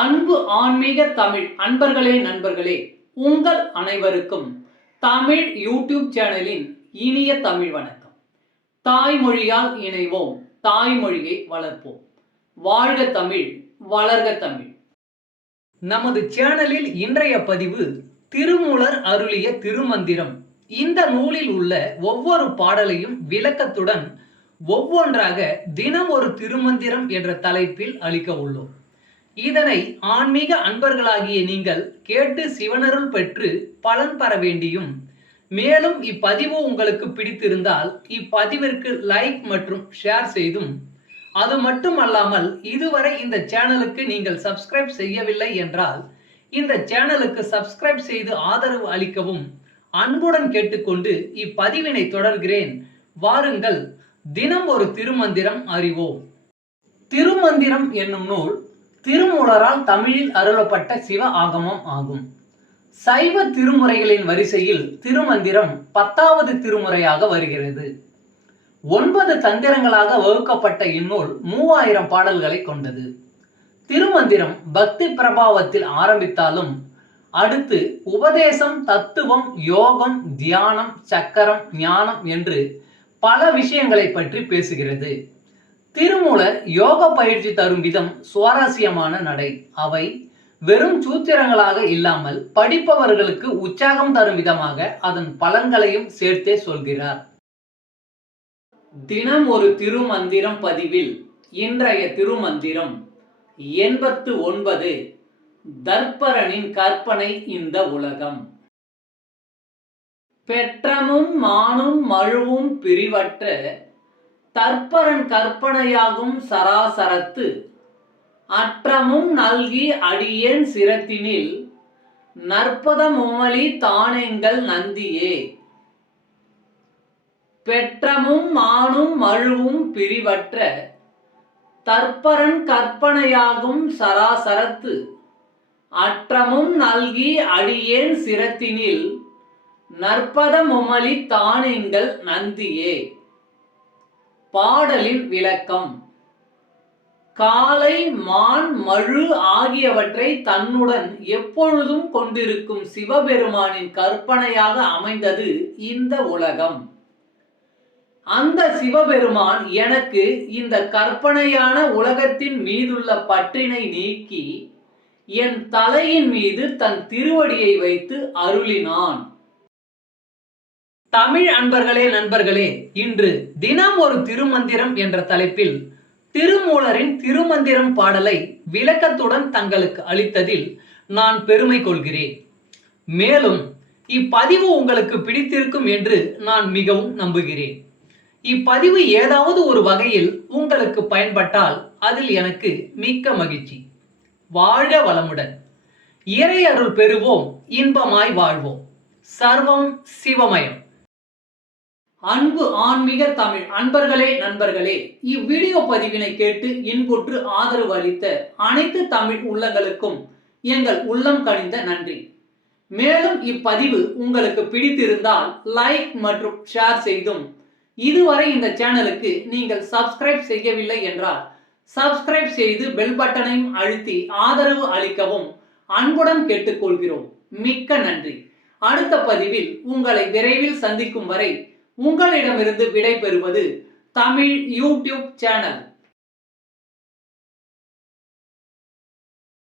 அன்பு ஆன்மீக தமிழ் அன்பர்களே நண்பர்களே, உங்கள் அனைவருக்கும் தமிழ் யூடியூப் சேனலின் இனிய தமிழ் வணக்கம். தாய்மொழியால் இணைவோம், தாய்மொழியை வளர்ப்போம். வாழ்க தமிழ், வளர்க தமிழ். நமது சேனலில் இன்றைய பதிவு திருமூலர் அருளிய திருமந்திரம். இந்த நூலில் உள்ள ஒவ்வொரு பாடலையும் விளக்கத்துடன் ஒவ்வொன்றாக தினம் ஒரு திருமந்திரம் என்ற தலைப்பில் அளிக்க உள்ளோம். இதனை ஆன்மீக அன்பர்களாகிய நீங்கள் கேட்டு சிவனருள் பெற்று பலன் பெற வேண்டியும், மேலும் இப்பதிவு உங்களுக்கு பிடித்திருந்தால் இப்பதிவிற்கு லைக் மற்றும் ஷேர் செய்தும், அது மட்டுமல்லாமல் இதுவரை இந்த சேனலுக்கு நீங்கள் சப்ஸ்கிரைப் செய்யவில்லை என்றால் இந்த சேனலுக்கு சப்ஸ்கிரைப் செய்து ஆதரவு அளிக்கவும் அன்புடன் கேட்டுக்கொண்டு இப்பதிவினை தொடர்கிறேன். வாருங்கள், தினம் ஒரு திருமந்திரம் அறிவோம். திருமந்திரம் என்னும் நூல் திருமூலரால் தமிழில் அருளப்பட்ட சிவ ஆகமம் ஆகும். சைவ திருமுறைகளின் வரிசையில் திருமந்திரம் 10வது திருமுறையாக வருகிறது. 9 தந்திரங்களாக வகுக்கப்பட்ட இந்நூல் 3000 பாடல்களை கொண்டது. திருமந்திரம் பக்தி பிரபாவத்தில் ஆரம்பித்தாலும் அடுத்து உபதேசம், தத்துவம், யோகம், தியானம், சக்கரம், ஞானம் என்று பல விஷயங்களை பற்றி பேசுகிறது. திருமூலர் யோக பயிற்சி தரும் விதம் சுவாரஸ்யமான நடை. அவை வெறும் சூத்திரங்களாக இல்லாமல் படிப்பவர்களுக்கு உற்சாகம் தரும் விதமாக அதன் பலன்களையும் சேர்த்தே சொல்கிறார். தினம் ஒரு திருமந்திரம் பதிவில் இன்றைய திருமந்திரம் 89. தர்ப்பரனின் கற்பனை இந்த உலகம். பெற்றமும் மானும் மழுவும் பிரிவற்ற தற்பரன் கற்பனையாகும் சராசரத்து அற்றமும் நல்கி அடியேன் சிரத்தினில் நற்பதமுமலி தானெங்கள் நந்தியே. பெற்றமும் மானும் மழுவும் பிரிவற்ற தற்பரன் கற்பனையாகும் சராசரத்து அற்றமும் நல்கி அடியேன் சிரத்தினில் நற்பதமுமலி தானெங்கள் நந்தியே. பாடலின் விளக்கம். காளை, மான், மழு ஆகியவற்றை தன்னுடன் எப்பொழுதும் கொண்டிருக்கும் சிவபெருமானின் கற்பனையாக அமைந்தது இந்த உலகம். அந்த சிவபெருமான் எனக்கு இந்த கற்பனையான உலகத்தின் மீதுள்ள பற்றினை நீக்கி என் தலையின் மீது தன் திருவடியை வைத்து அருளினான். தமிழ் அன்பர்களே நண்பர்களே, இன்று தினம் ஒரு திருமந்திரம் என்ற தலைப்பில் திருமூலரின் திருமந்திரம் பாடலை விளக்கத்துடன் தங்களுக்கு அளித்ததில் நான் பெருமை கொள்கிறேன். மேலும் இப்பதிவு உங்களுக்கு பிடித்திருக்கும் என்று நான் மிகவும் நம்புகிறேன். இப்பதிவு ஏதாவது ஒரு வகையில் உங்களுக்கு பயன்பட்டால் அதில் எனக்கு மிக்க மகிழ்ச்சி. வாழ்க வளமுடன். இறை அருள் பெறுவோம், இன்பமாய் வாழ்வோம். சர்வம் சிவமயம். அன்பு ஆன்மீக தமிழ் அன்பர்களே நண்பர்களே, இவ்வீடியோ பதிவினை கேட்டு இன்புற்று ஆதரவு அளித்த அனைத்து தமிழ் உள்ளங்களுக்கும் எங்கள் உள்ளம் கனிந்த நன்றி. மேலும் இப்பதிவு உங்களுக்கு பிடித்திருந்தால் லைக் மற்றும் ஷேர் செய்தும், இதுவரை இந்த சேனலுக்கு நீங்கள் சப்ஸ்கிரைப் செய்யவில்லை என்றால் சப்ஸ்கிரைப் செய்து பெல் பட்டனையும் அழுத்தி ஆதரவு அளிக்கவும் அன்புடன் கேட்டுக்கொள்கிறோம். மிக்க நன்றி. அடுத்த பதிவில் உங்களை விரைவில் சந்திக்கும் வரை உங்களிடமிருந்து விடை பெறுவது தமிழ் யூடியூப் சேனல்.